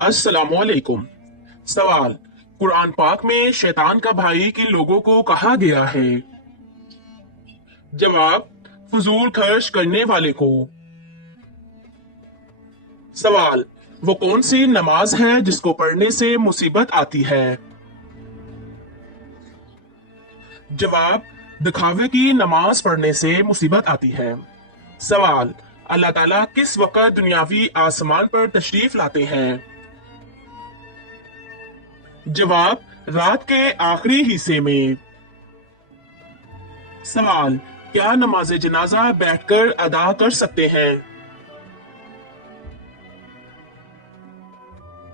अस्सलामुअलैकुम। सवाल, कुरान पाक में शैतान का भाई किन लोगों को कहा गया है? जवाब, फजूल खर्च करने वाले को। सवाल, वो कौन सी नमाज है जिसको पढ़ने से मुसीबत आती है? जवाब, दिखावे की नमाज पढ़ने से मुसीबत आती है। सवाल, अल्लाह ताला किस वक्त दुनियावी आसमान पर तशरीफ लाते हैं? जवाब, रात के आखिरी हिस्से में। सवाल, क्या नमाज जनाजा बैठकर अदा कर सकते हैं?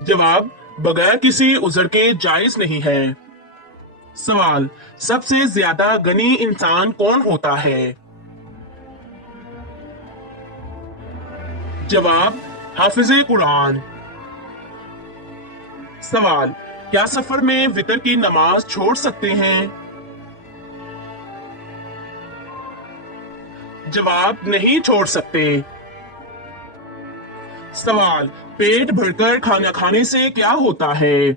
जवाब, बगैर किसी उज़र के जायज नहीं है। सवाल, सबसे ज्यादा गनी इंसान कौन होता है? जवाब, हाफिज़े कुरान। सवाल, क्या सफर में वितर की नमाज छोड़ सकते हैं? जवाब, नहीं छोड़ सकते। सवाल, पेट भरकर खाना खाने से क्या होता है?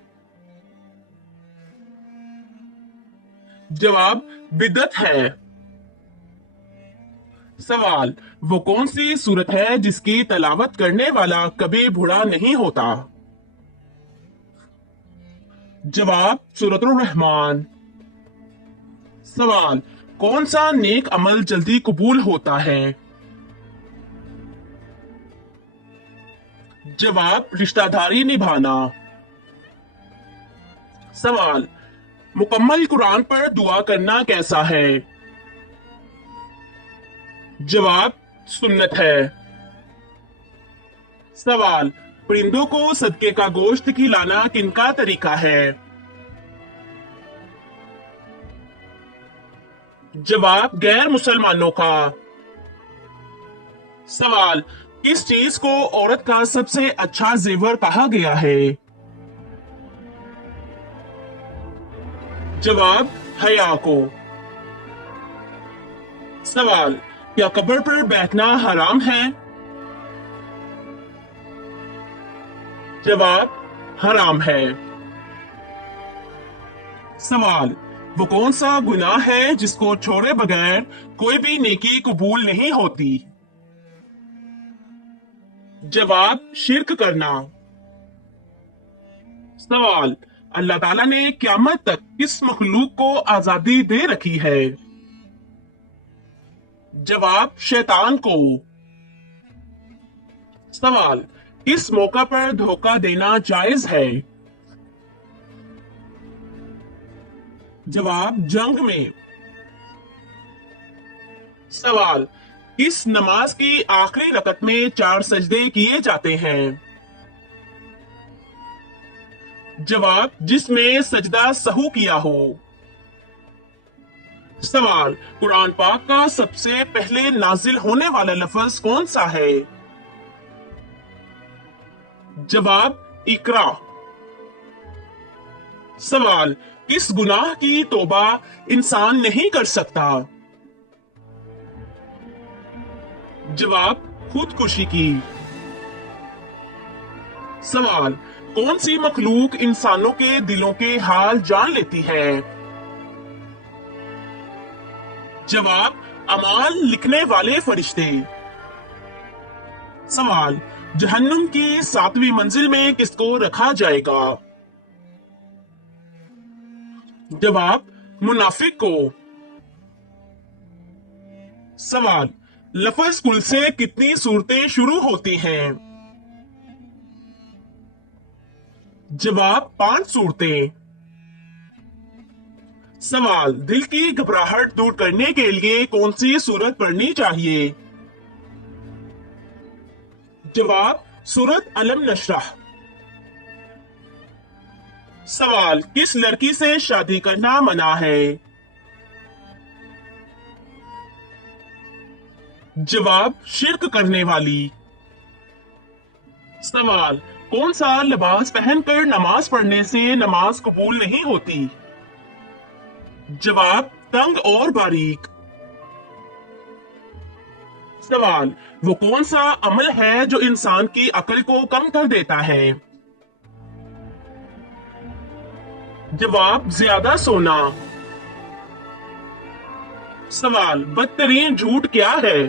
जवाब, बिदअत है। सवाल, वो कौन सी सूरत है जिसकी तलावत करने वाला कभी बूढ़ा नहीं होता? जवाब, सूरतुर रहमान। सवाल, कौन सा नेक अमल जल्दी कबूल होता है? जवाब, रिश्तेदारी निभाना। सवाल, मुकम्मल कुरान पर दुआ करना कैसा है? जवाब, सुन्नत है। सवाल, परिंदों को सदके का गोश्त खिलाना किनका तरीका है? जवाब, गैर मुसलमानों का। सवाल, किस चीज को औरत का सबसे अच्छा जेवर कहा गया है? जवाब, हया को। सवाल, क्या कब्र पर बैठना हराम है? जवाब, हराम है। सवाल, वो कौन सा गुनाह है जिसको छोड़े बगैर कोई भी नेकी कबूल नहीं होती? जवाब, शिर्क करना। सवाल, अल्लाह ताला ने क्यामत तक किस मखलूक को आजादी दे रखी है? जवाब, शैतान को। सवाल, किस मौका पर धोखा देना जायज है? जवाब, जंग में। सवाल, किस नमाज की आखिरी रकत में 4 सजदे किए जाते हैं? जवाब, जिसमें सजदा सहू किया हो। सवाल, कुरान पाक का सबसे पहले नाजिल होने वाला लफ्ज कौन सा है? जवाब, इकरा। सवाल, किस गुनाह की तौबा इंसान नहीं कर सकता? जवाब, खुदकुशी की। सवाल, कौन सी मखलूक इंसानों के दिलों के हाल जान लेती है? जवाब, अमाल लिखने वाले फरिश्ते। सवाल, जहन्नुम की 7वीं मंजिल में किसको रखा जाएगा? जवाब, मुनाफिक को। सवाल, लफ्ज कुल से कितनी सूरतें शुरू होती हैं? जवाब, 5 सूरतें। सवाल, दिल की घबराहट दूर करने के लिए कौन सी सूरत पढ़नी चाहिए? जवाब, सूरत अलम नशरह। सवाल, किस लड़की से शादी करना मना है? जवाब, शिर्क करने वाली। सवाल, कौन सा लिबास पहनकर नमाज पढ़ने से नमाज कबूल नहीं होती? जवाब, तंग और बारीक। सवाल, वो कौन सा अमल है जो इंसान की अकल को कम कर देता है? जवाब ज्यादा सोना। सवाल बदतरीन झूठ क्या है?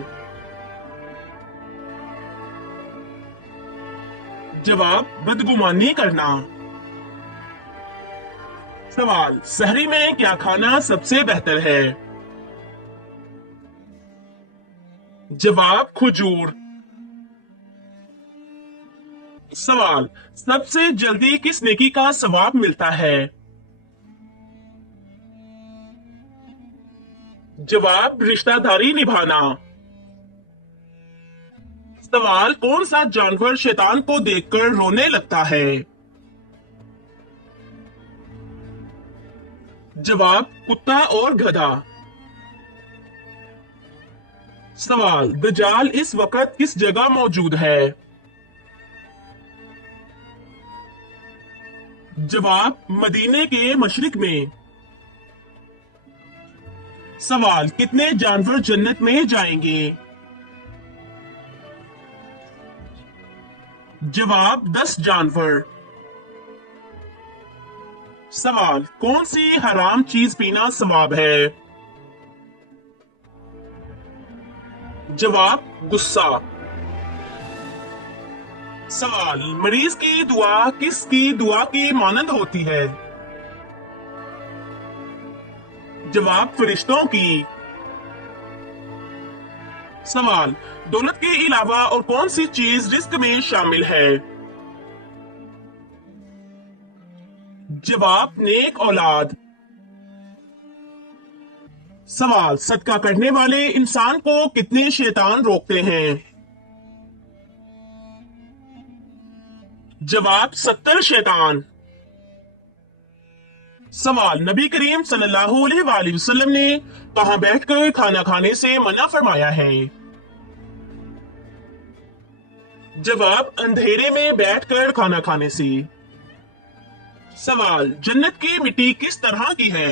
जवाब बदगुमानी करना। सवाल सहरी में क्या खाना सबसे बेहतर है? जवाब खजूर। सवाल सबसे जल्दी किस नेकी का सवाब मिलता है? जवाब रिश्तेदारी निभाना। सवाल कौन सा जानवर शैतान को देखकर रोने लगता है? जवाब कुत्ता और गधा। सवाल दज्जाल इस वक्त किस जगह मौजूद है? जवाब मदीने के मशरिक में। सवाल कितने जानवर जन्नत में जाएंगे? जवाब 10 जानवर। सवाल कौन सी हराम चीज पीना सवाब है? जवाब गुस्सा। सवाल मरीज की दुआ किसकी दुआ की मानंद होती है? जवाब फरिश्तों की। सवाल दौलत के अलावा और कौन सी चीज रिस्क में शामिल है? जवाब नेक औलाद। सवाल सदका करने वाले इंसान को कितने शैतान रोकते हैं? जवाब 70 शैतान। सवाल नबी करीम सल्लल्लाहु अलैहि वसल्लम ने कहां बैठकर खाना खाने से मना फरमाया है? जवाब अंधेरे में बैठकर खाना खाने से। सवाल जन्नत की मिट्टी किस तरह की है?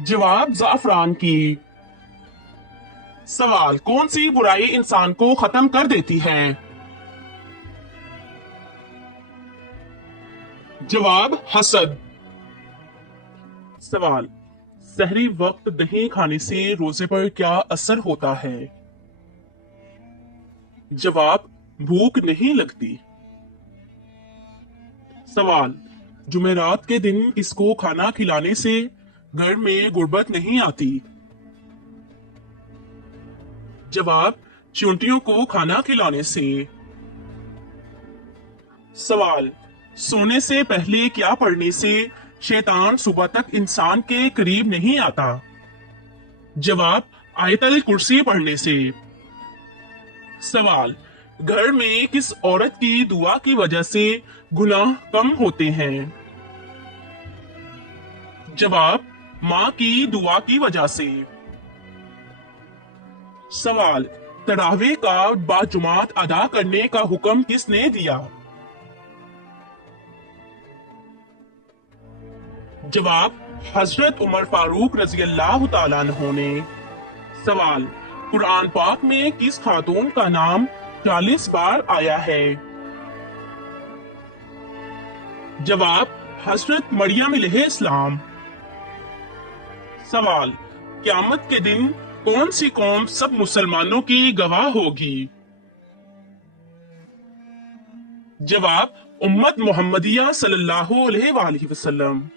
जवाब ज़ाफ़रान की। सवाल कौन सी बुराई इंसान को खत्म कर देती है? जवाब हसद। सवाल सहरी वक्त दही खाने से रोजे पर क्या असर होता है? जवाब भूख नहीं लगती। सवाल जुमेरात के दिन किसको खाना खिलाने से घर में गुर्बत नहीं आती? जवाब चूंटियों को खाना खिलाने से। सवाल सोने से पहले क्या पढ़ने से शैतान सुबह तक इंसान के करीब नहीं आता? जवाब आयतल कुर्सी पढ़ने से। सवाल घर में किस औरत की दुआ की वजह से गुनाह कम होते हैं? जवाब माँ की दुआ की वजह से। सवाल तरावे का बाजुमात अदा करने का हुक्म किसने दिया? जवाब हजरत उमर फारूक रजी अल्लाह तआला अन्हु ने। सवाल कुरान पाक में किस खातून का नाम 40 बार आया है? जवाब हजरत मरियम अलैहिस्सलाम। सवाल क़यामत के दिन कौन सी कौम सब मुसलमानों की गवाह होगी? जवाब उम्मत मोहम्मदिया सल्लल्लाहु अलैहि वसल्लम।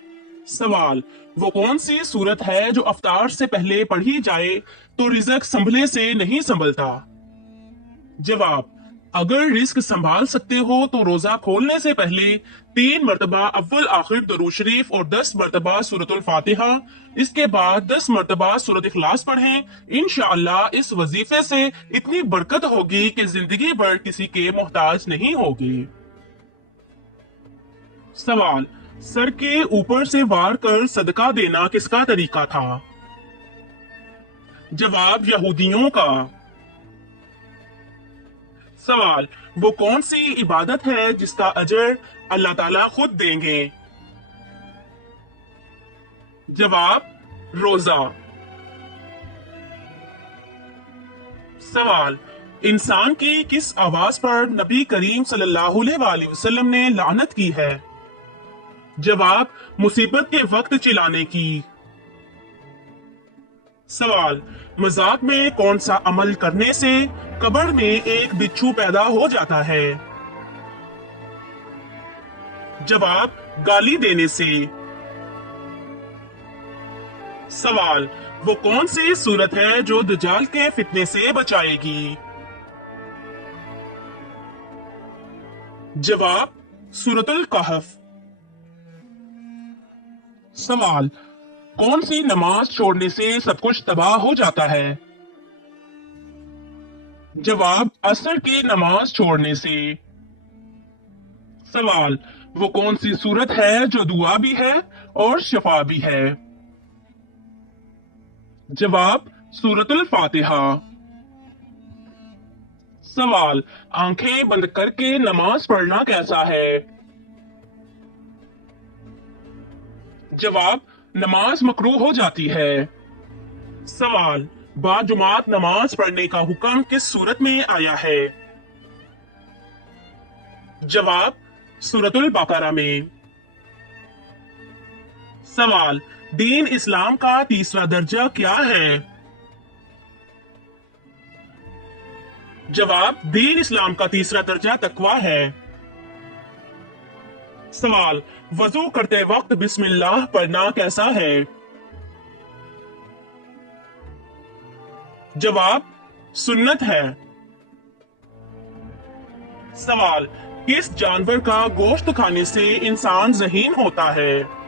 सवाल वो कौन सी सूरत है जो अफ्तार से पहले पढ़ी जाए तो रिज़्क संभले से नहीं संभलता? जवाब अगर रिस्क संभाल सकते हो तो रोजा खोलने से पहले 3 मरतबा अव्वल आखिर दरूद शरीफ और 10 मरतबा सूरतुल फातिहा, इसके बाद 10 मरतबा सूरत इखलास पढ़ें। इंशाअल्लाह इस वजीफे से इतनी बरकत होगी कि जिंदगी भर किसी के मोहताज नहीं होगी। सवाल सर के ऊपर से वार कर सदका देना किसका तरीका था? जवाब यहूदियों का। सवाल वो कौन सी इबादत है जिसका अजर अल्लाह ताला खुद देंगे? जवाब रोजा। सवाल इंसान की किस आवाज पर नबी करीम सल्लल्लाहु अलैहि वसल्लम ने लानत की है? जवाब, मुसीबत के वक्त चिल्लाने की। सवाल, मजाक में कौन सा अमल करने से कब्र में एक बिच्छू पैदा हो जाता है? जवाब, गाली देने से। सवाल, वो कौन सी सूरत है जो दज्जाल के फितने से बचाएगी? जवाब, सूरतुल कहफ। सवाल, कौन सी नमाज छोड़ने से सब कुछ तबाह हो जाता है? जवाब, असर की नमाज छोड़ने से। सवाल, वो कौन सी सूरत है जो दुआ भी है और शिफा भी है? जवाब, सूरतुल फातिहा। सवाल, आंखें बंद करके नमाज पढ़ना कैसा है? जवाब, नमाज मकरूह हो जाती है। सवाल, बाजुमात नमाज पढ़ने का हुक्म किस सूरत में आया है? जवाब, सूरतुल बकरा में। सवाल, दीन इस्लाम का तीसरा दर्जा क्या है? जवाब, दीन इस्लाम का तीसरा दर्जा तकवा है। सवाल, वजू करते वक्त बिस्मिल्लाह पढ़ना कैसा है? जवाब, सुन्नत है। सवाल, किस जानवर का गोश्त खाने से इंसान ज़हीन होता है?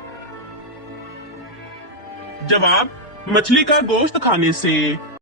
जवाब, मछली का गोश्त खाने से।